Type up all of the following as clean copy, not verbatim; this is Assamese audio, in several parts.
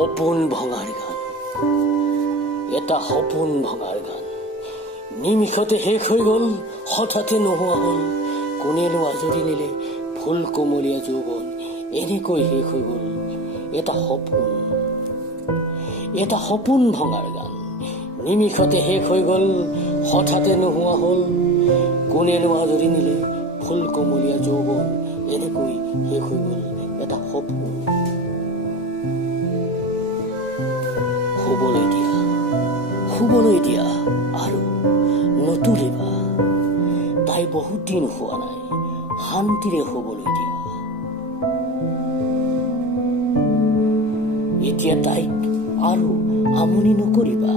সপোন ভঙাৰ গান, এটা সপোন ভঙাৰ গান। নিমিষতে শেষ হৈ গ'ল, হঠাতে নোহোৱা হ'ল। কোনেনো আজৰি নিলে ফুল কোমলীয়া যৌৱন, এনেকৈ শেষ হৈ গ'ল এটা সপোন। এটা সপোন ভঙাৰ গান। নিমিষতে শেষ হৈ গ'ল, হঠাতে নোহোৱা হ'ল। কোনেনো আজৰি নিলে ফুল কোমলীয়া যৌৱন, এনেকৈ শেষ হৈ গ'ল এটা সপোন। শুবলৈ দিয়া আৰু নুতুলিবা। তাই বহুত দিন হোৱা নাই, শান্তিৰে শুবলৈ দিয়া। এতিয়া তাইক আৰু আমনি নকৰিবা,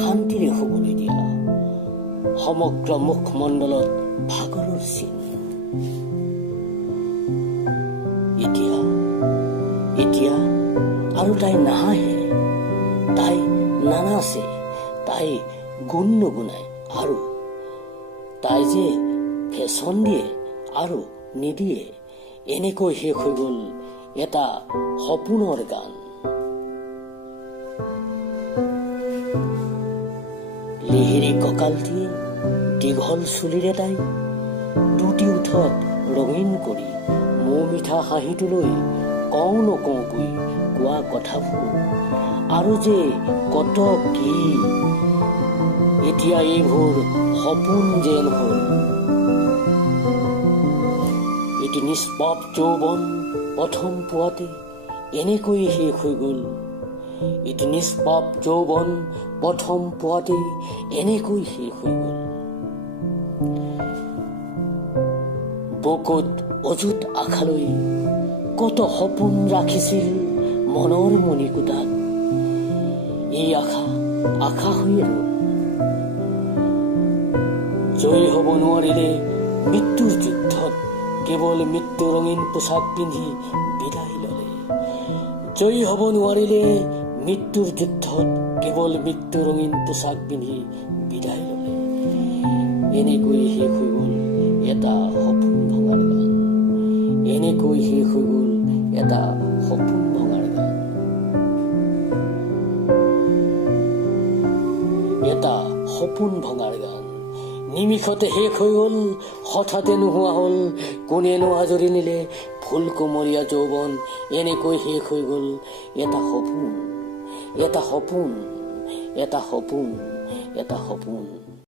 শান্তিৰে শুবলৈ দিয়া। সমগ্ৰ মুখমণ্ডলত ভাগৰৰ চিন। এতিয়া আৰু তাই নাহাঁহে, তাই নানাচে, তাই গুণ নুগুণায়, আৰু তাই যে ফেশ্বন দিয়ে আৰু নিদিয়ে, এনেকৈ শেষ হৈ গ'ল এটা সপোনৰ গান। লেহেৰি কঁকালটি দীঘল চুলিৰে তাই দুটি ওঠত ৰঙীন কৰি মৌ মিঠা হাঁহিটোলৈ কওঁ নকওঁকৈ কোৱা কথাবোৰ আৰু যে কত কি, এতিয়া এইবোৰ সপোন যেন হ'ল। এটি নিষ্পাপ যৌৱন প্ৰথম পোৱাতে এনেকৈ শেষ হৈ গ'ল। এটি নিষ্পাপ যৌৱন প্ৰথম পোৱাতে এনেকৈ শেষ হৈ গ'ল। বুকুত অযুত আশালৈ কত সপোন ৰাখিছিল মনৰ মণিকোটাত, এই আশা হৈ ৰ'ল। জয়ী হ'ব নোৱাৰিলে মৃত্যুৰ যুদ্ধত, কেৱল মৃত্যু ৰঙীন পোছাক পিন্ধি বিদায় ল'লে। জয়ী হ'ব নোৱাৰিলে মৃত্যুৰ যুদ্ধত, কেৱল মৃত্যু ৰঙীন পোছাক পিন্ধি বিদায় ল'লে। এনেকৈ শেষ হৈ গ'ল এটা সপোন ভঙাৰ গান। এনেকৈ শেষ হৈ গ'ল এটা সপোন ভঙাৰ গান। এটা সপোন ভঙাৰ গান। নিমিষতে শেষ হৈ গ'ল, হঠাতে নোহোৱা হ'ল। কোনেনো আজৰি নিলে ফুল কোমলীয়া যৌৱন, এনেকৈ শেষ হৈ গ'ল এটা সপোন। এটা সপোন, এটা সপোন, এটা সপোন।